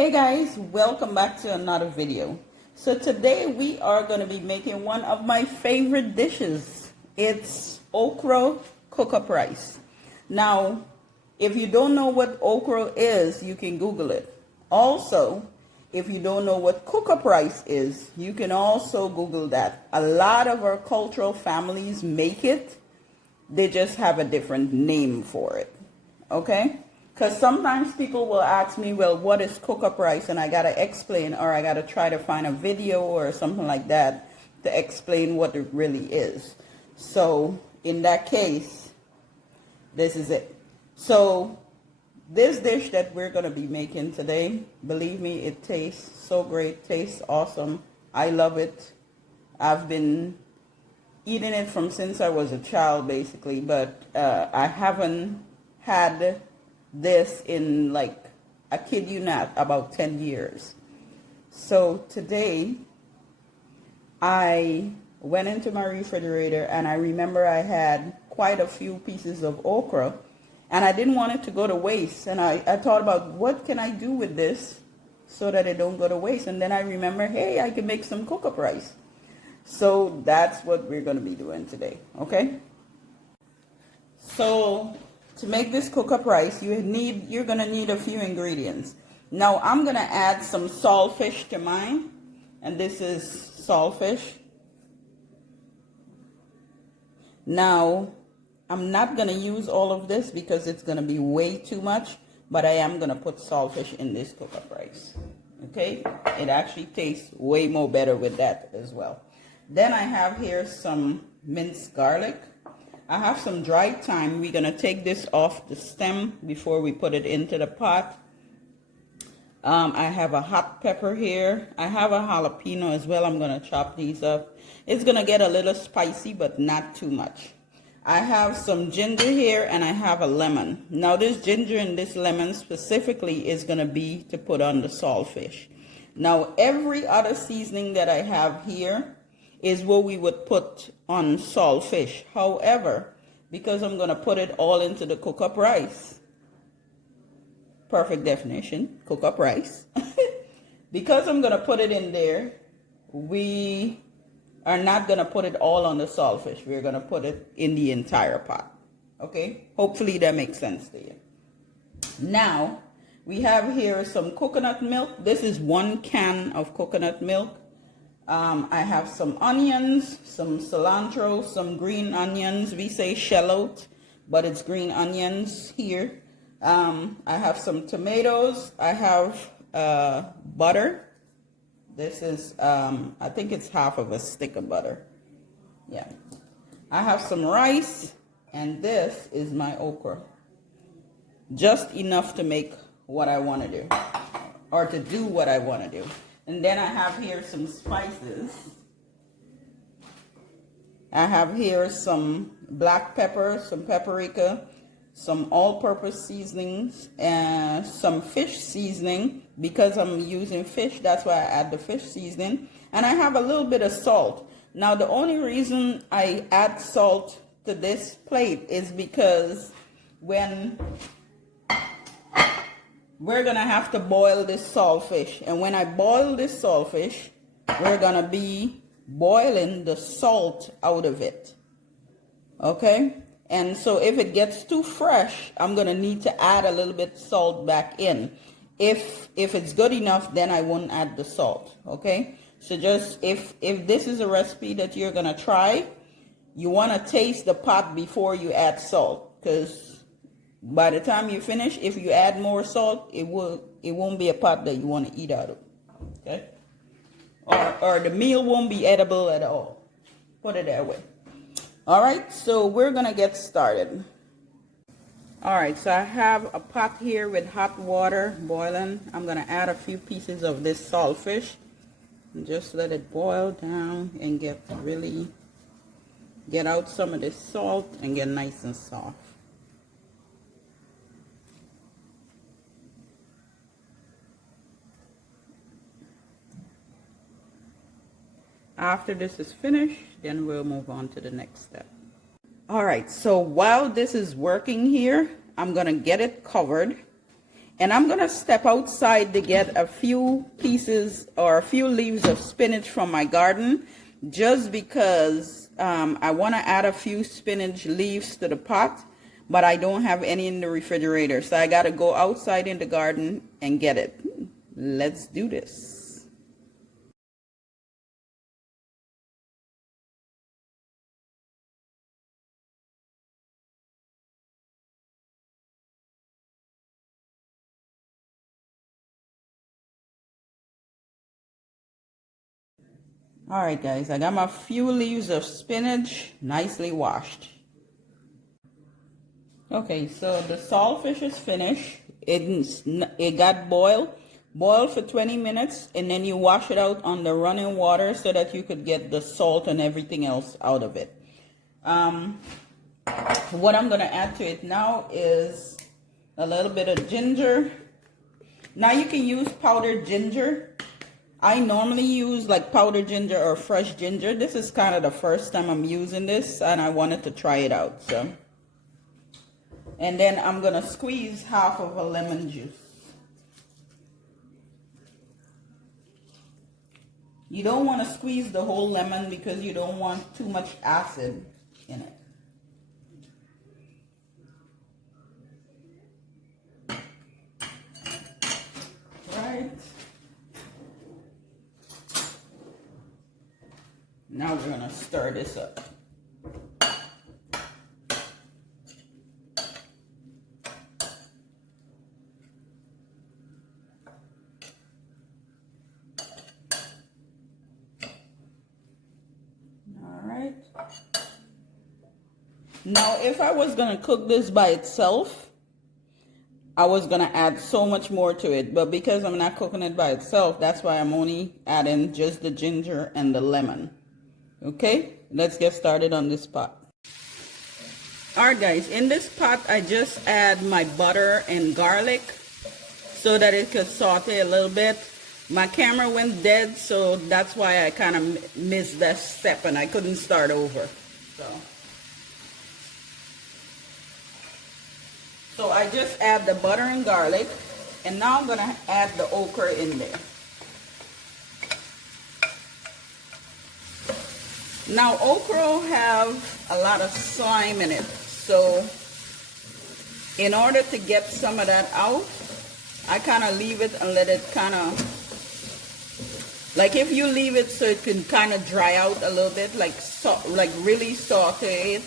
Hey guys, welcome back to another video. So today we are going to be making one of my favorite dishes. It's okra cook-up rice. Now, if you don't know what okra is, you can Google it. Also, if you don't know what cook-up rice is, you can also Google that. A lot of our cultural families make it. They just have a different name for it. Okay? Because sometimes people will ask me, well, what is cook-up rice? And I got to explain, or I got to try to find a video or something like that to explain what it really is. So in that case, this is it. So this dish that we're going to be making today, believe me, it tastes so great, tastes awesome. I love it. I've been eating it from since I was a child, basically, but I haven't had this in, like, I kid you not, about 10 years. So today I went into my refrigerator and I remember I had quite a few pieces of okra and I didn't want it to go to waste. And I thought about what can I do with this so that it don't go to waste. And then I remember, hey, I can make some cook-up rice. So that's what we're going to be doing today. Okay. So to make this cook-up rice, you're going to need a few ingredients. Now, I'm going to add some saltfish to mine. And this is saltfish. Now, I'm not going to use all of this because it's going to be way too much. But I am going to put saltfish in this cook-up rice. Okay? It actually tastes way more better with that as well. Then I have here some minced garlic. I have some dried thyme. We're going to take this off the stem before we put it into the pot. I have a hot pepper here. I have a jalapeno as well. I'm going to chop these up. It's going to get a little spicy, but not too much. I have some ginger here and I have a lemon. Now this ginger and this lemon specifically is going to be to put on the saltfish. Now every other seasoning that I have here is what we would put on saltfish. However, because I'm going to put it all into the cook-up rice, perfect definition, cook-up rice, because I'm going to put it in there, we are not going to put it all on the saltfish. We're going to put it in the entire pot. Okay? Hopefully that makes sense to you. Now, we have here some coconut milk. This is 1 can of coconut milk. I have some onions, some cilantro, some green onions. We say shallot, but it's green onions here. I have some tomatoes. I have butter. This is, I think it's half of a stick of butter. Yeah. I have some rice, and this is my okra. Just enough to make what I want to do, or to do what I want to do. And then I have here some spices. I have here some black pepper, some paprika, some all-purpose seasonings, and some fish seasoning. Because I'm using fish, that's why I add the fish seasoning. And I have a little bit of salt. Now, the only reason I add salt to this plate is because when we're going to have to boil this saltfish. And when I boil this saltfish, we're going to be boiling the salt out of it. Okay? And so if it gets too fresh, I'm going to need to add a little bit salt back in. If it's good enough, then I won't add the salt. Okay? So just if this is a recipe that you're going to try, you want to taste the pot before you add salt. Because by the time you finish, if you add more salt, it won't be a pot that you want to eat out of. Okay? Or the meal won't be edible at all. Put it that way. All right, so we're going to get started. All right, so I have a pot here with hot water boiling. I'm going to add a few pieces of this saltfish. And just let it boil down and get out some of this salt and get nice and soft. After this is finished, then we'll move on to the next step. All right, so while this is working here, I'm going to get it covered And I'm gonna step outside to get a few pieces or a few leaves of spinach from my garden, just because I want to add a few spinach leaves to the pot, but I don't have any in the refrigerator, so I gotta go outside in the garden and get it. Let's do this. All right, guys, I got my few leaves of spinach nicely washed. Okay, so the saltfish is finished. It got boiled for 20 minutes, and then you wash it out on the running water so that you could get the salt and everything else out of it. What I'm gonna add to it now is a little bit of ginger. Now you can use powdered ginger. I normally use like powdered ginger or fresh ginger. This is kind of the first time I'm using this, and I wanted to try it out. So, and then I'm gonna squeeze half of a lemon juice. You don't want to squeeze the whole lemon because you don't want too much acid in it. Right. Now we're gonna stir this up. All right. Now, if I was gonna cook this by itself, I was gonna add so much more to it, but because I'm not cooking it by itself, that's why I'm only adding just the ginger and the lemon. Okay, let's get started on this pot. All right, guys, in this pot, I just add my butter and garlic so that it could saute a little bit. My camera went dead, so that's why I kind of missed that step and I couldn't start over. So I just add the butter and garlic, and now I'm gonna add the okra in there. Now, okra have a lot of slime in it, so in order to get some of that out, I kind of leave it and let it kind of, like if you leave it so it can kind of dry out a little bit, like really saute it,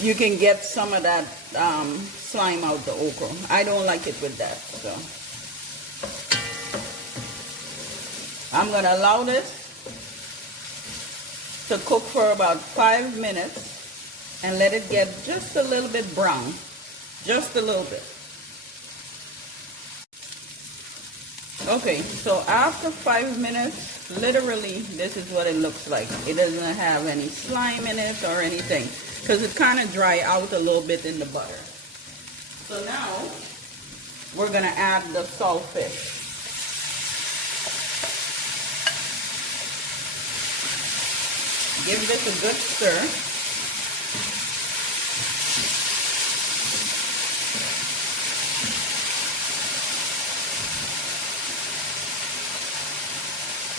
you can get some of that slime out the okra. I don't like it with that, so I'm gonna allow this to cook for about 5 minutes and let it get just a little bit brown, just a little bit. Okay, so after 5 minutes, literally this is what it looks like. It doesn't have any slime in it or anything because it kind of dry out a little bit in the butter. So now we're gonna add the saltfish. Give this a good stir.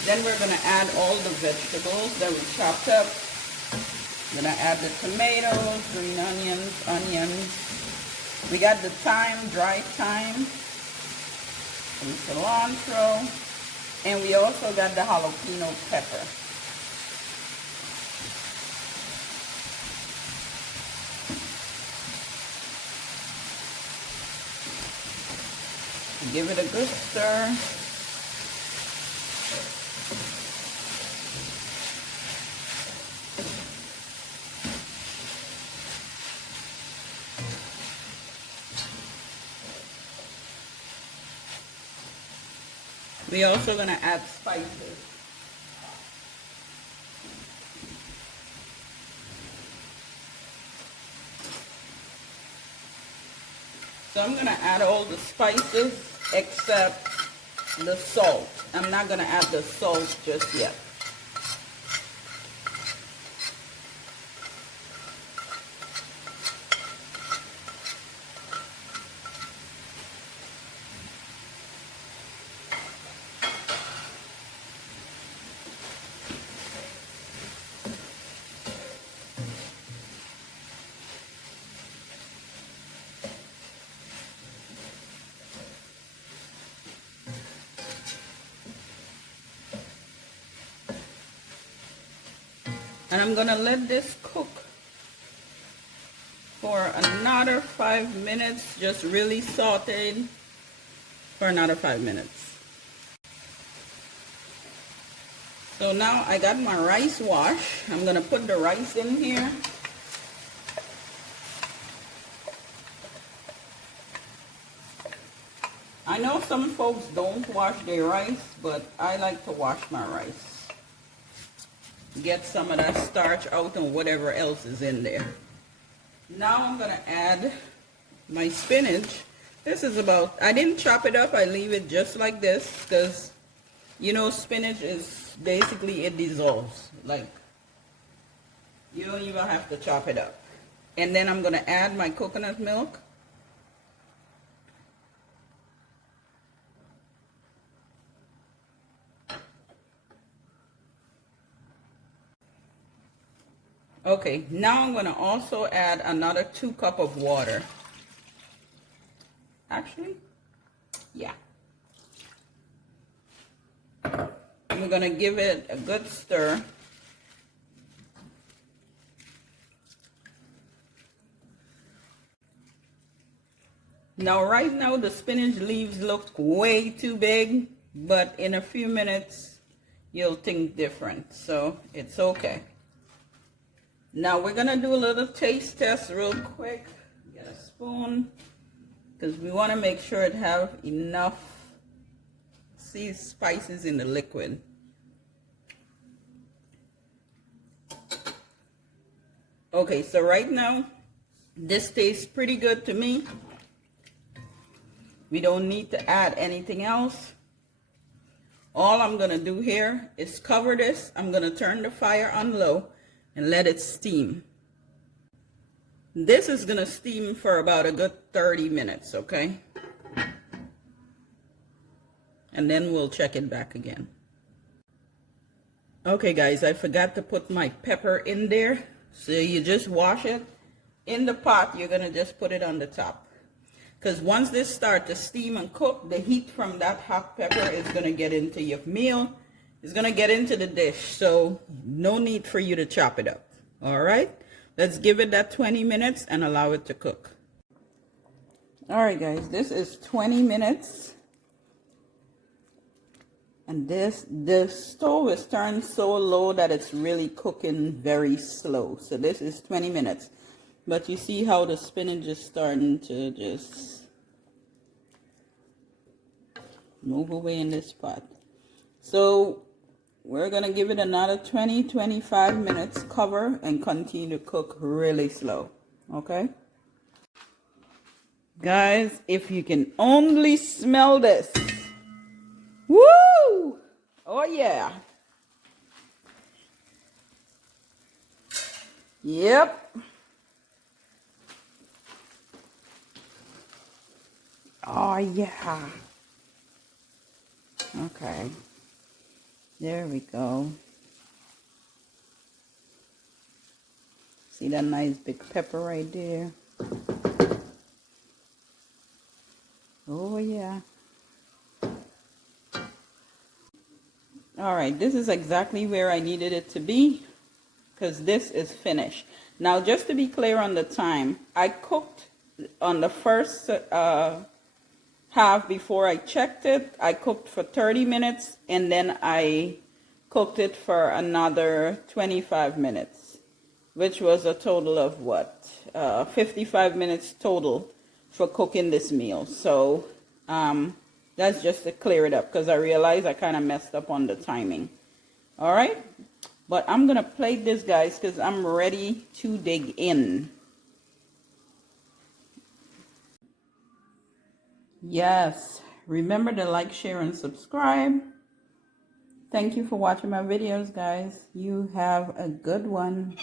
Then we're going to add all the vegetables that we chopped up. I'm going to add the tomatoes, green onions. We got the thyme, dry thyme, some cilantro, and we also got the jalapeno pepper. Give it a good stir. We're also going to add spices. So I'm going to add all the spices except the salt. I'm not going to add the salt just yet. And I'm gonna let this cook for another 5 minutes, just really sauteed for another 5 minutes. So now I got my rice wash. I'm gonna put the rice in here. I know some folks don't wash their rice, but I like to wash my rice. Get some of that starch out and whatever else is in there. Now I'm gonna add my spinach. This is about, I didn't chop it up, I leave it just like this because you know spinach is basically, it dissolves. Like, you don't even have to chop it up. And then I'm gonna add my coconut milk. Okay, now I'm going to also add another 2 cups of water. Actually, yeah. I'm going to give it a good stir. Now, right now, the spinach leaves look way too big, but in a few minutes, you'll think different, so it's okay. Now we're gonna do a little taste test real quick. Get a spoon because we want to make sure it have enough spices in the liquid. Okay, so right now this tastes pretty good to me. We don't need to add anything else. All I'm gonna do here is cover this. I'm gonna turn the fire on low and let it steam. This is gonna steam for about a good 30 minutes, okay? And then we'll check it back again. Okay guys, I forgot to put my pepper in there. So you just wash it. In the pot, you're gonna just put it on the top. Because once this starts to steam and cook, the heat from that hot pepper is gonna get into your meal. It's gonna get into the dish, so no need for you to chop it up. All right, let's give it that 20 minutes and allow it to cook. All right, guys, this is 20 minutes, and the stove is turned so low that it's really cooking very slow. So this is 20 minutes, but you see how the spinach is starting to just move away in this pot. So we're going to give it another 20-25 minutes, cover, and continue to cook really slow. Okay? Guys, if you can only smell this. Woo! Oh, yeah. Yep. Oh, yeah. Okay. There we go. See that nice big pepper right there? Oh yeah. All right, this is exactly where I needed it to be because this is finished. Now, just to be clear on the time, I cooked on the first half before I checked it. I cooked for 30 minutes and then I cooked it for another 25 minutes, which was a total of what? 55 minutes total for cooking this meal. So that's just to clear it up because I realized I kind of messed up on the timing. All right, but I'm gonna plate this, guys, because I'm ready to dig in. Yes, remember to like, share, and subscribe. Thank you for watching my videos, guys. You have a good one.